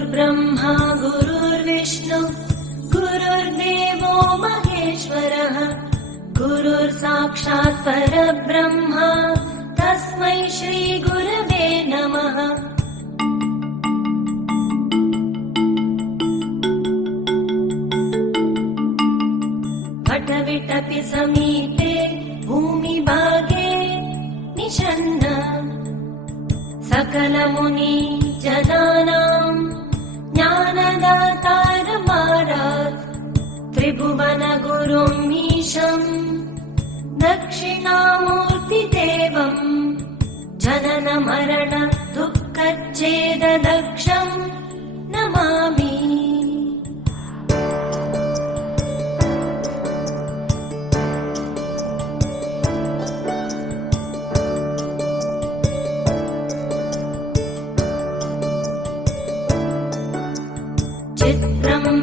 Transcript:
गुरुर्ब्रह्मा गुरुर्विष्णु गुरुर्देवो महेश्वरः गुरुर्साक्षात् परब्रह्मा तस्मै श्री गुरवे नमः। पटविटपि समीपे भूमिभागे निषण्ण सकलमुनि जनानां ज्ञानदातारमारात् त्रिभुवन गुरुम् ईशम् दक्षिणामूर्तिदेवम् जनन मरण दुःखच्छेददक्षम् नमामि। चित्रम्